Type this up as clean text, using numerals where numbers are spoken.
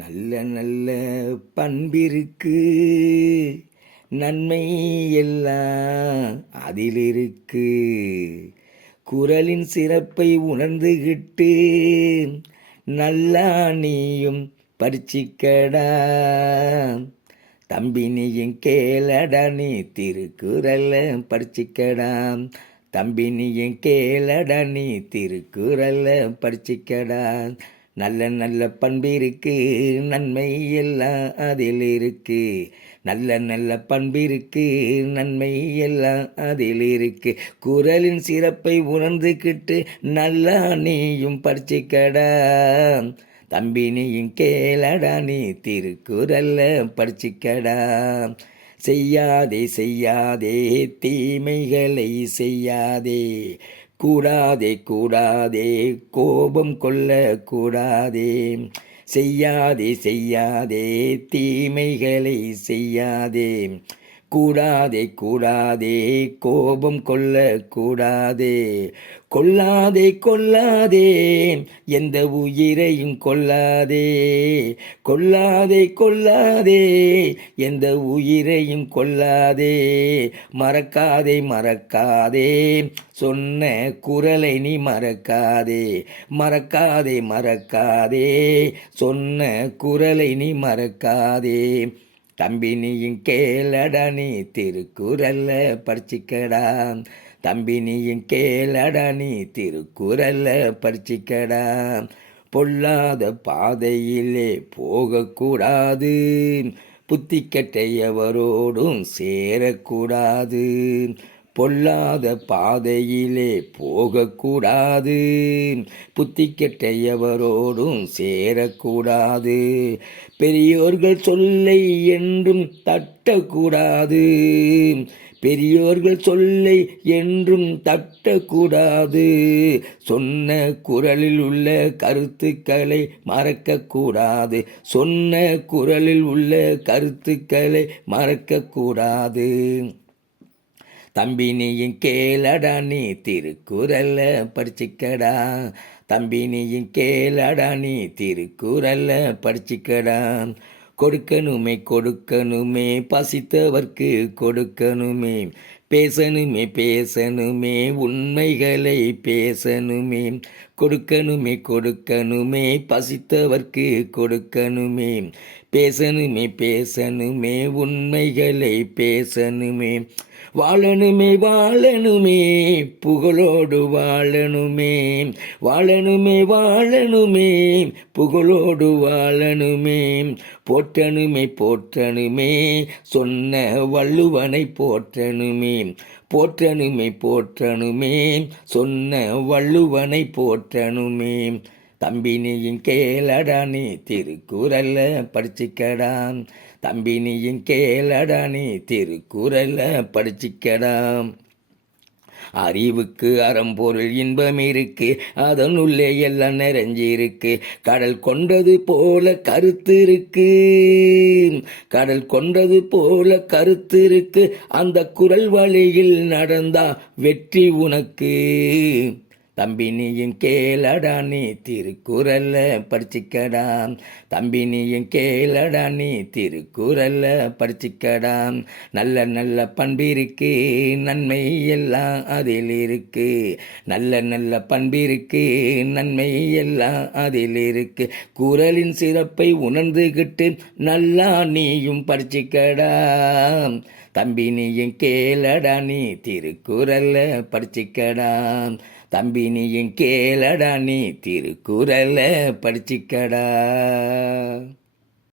நல்ல நல்ல பண்பிருக்கு, நன்மை எல்லாம் அதிலிருக்கு. குறளின் சிறப்பை உணர்ந்துகிட்டு நல்லா நீயும் படிச்சிக்கடா. தம்பி நீயும் கேளடா, நீ திருக்குறள படிச்சிக்கடா. தம்பி நீயும் கேளடா, நீ திருக்குறள படிச்சிக்கடா. நல்ல நல்ல பண்பிருக்கு, நன்மை எல்லாம் அதில் இருக்கு. நல்ல நல்ல பண்பிருக்கு, நன்மை எல்லாம் அதில் இருக்கு. குறளின் சிறப்பை உணர்ந்துக்கிட்டு நல்லா நீயும் படிச்சிக்கடா. தம்பி நீயும் கேளடா, நீ திருக்குறள படிச்சிக்கடா. செய்யாதே செய்யாதே தீமைகளை செய்யாதே, கூடாதே கூடாதே கோபம் கொள்ள கூடாதே. செய்யாதே செய்யாதே தீமைகளை செய்யாதே, கூடாதே கூடாதே கோபம் கொள்ள கூடாதே. கொல்லாதே கொல்லாதே எந்த உயிரையும் கொல்லாதே. கொல்லாதே கொல்லாதே எந்த உயிரையும் கொல்லாதே. மறக்காதே மறக்காதே சொன்ன குறளை நீ மறக்காதே. மறக்காதே மறக்காதே சொன்ன குறளை நீ மறக்காதே. தம்பி நீயும் கேளடா, நீ திருக்குறள படிச்சிக்கடா. தம்பி நீயும் கேளடா, நீ திருக்குறள படிச்சிக்கடா. பொல்லாத பாதையிலே போகக்கூடாது, புத்தி கெட்டையவரோடும் சேரக்கூடாது. பொல்லாத பாதையிலே போகக்கூடாது, புத்தி கெட்டையவரோடும் சேரக்கூடாது. பெரியோர்கள் சொல்லை என்றும் தட்டக்கூடாது. பெரியோர்கள் சொல்லை என்றும் தட்டக்கூடாது. சொன்ன குறளில் உள்ள கருத்துக்களை மறக்கக்கூடாது. சொன்ன குறளில் உள்ள கருத்துக்களை மறக்கக்கூடாது. தம்பி நீயும் கேளடா, நீ திருக்குறள படிச்சிக்கடா. தம்பி நீயும் கேளடா, நீ திருக்குறள படிச்சிக்கடா. கொடுக்கணுமே கொடுக்கணுமே பசித்தவர்க்கு கொடுக்கணுமே. பேசணுமே பேசணுமே உண்மைகளை பேசணுமே. கொடுக்கணுமே கொடுக்கணுமே பசித்தவர்க்கு கொடுக்கணுமே. பேசணுமே பேசணுமே உண்மைகளை பேசணுமே. வாழணுமே வாழணுமே புகழோடு வாழணுமே. வாழணுமே வாழணுமே புகழோடு வாழணுமே. போற்றணுமே போற்றணுமே சொன்ன வள்ளுவனை போற்றணுமே. போற்றணுமே போற்றணுமே சொன்ன வள்ளுவனை போற்றணுமே. தம்பி நீயும் கேளடா, நீ திருக்குறள படிச்சிக்கடா. தம்பி நீயும் கேளடா, நீ திருக்குறள படிச்சிக்கடா. அறிவுக்கு அறம்பொருள் இன்பம் இருக்கு, அதனுள்ளே எல்லாம் நிறைஞ்சிருக்கு. கடல் கொண்டது போல கருத்து இருக்கு. கடல் கொண்டது போல கருத்து இருக்கு. அந்த குறள் வழியில் நடந்தா வெற்றி உனக்கு. தம்பி நீயும் கேளடா, நீ திருக்குறள படிச்சிக்கடா. தம்பி நீயும் கேளடா, நீ திருக்குறள படிச்சிக்கடா. நல்ல நல்ல பண்பிருக்கு, நன்மை எல்லாம் அதில் இருக்கு. நல்ல நல்ல பண்பிருக்கு, நன்மை எல்லாம் அதில் இருக்கு. குறளின் சிறப்பை உணர்ந்துகிட்டு நல்லா நீயும் படிச்சிக்கடா. தம்பி நீயும் கேளடா, நீ திருக்குறள படிச்சிக்கடா. தம்பி நீயும் கேளடா, நீ திருக்குறள படிச்சிக்கடா.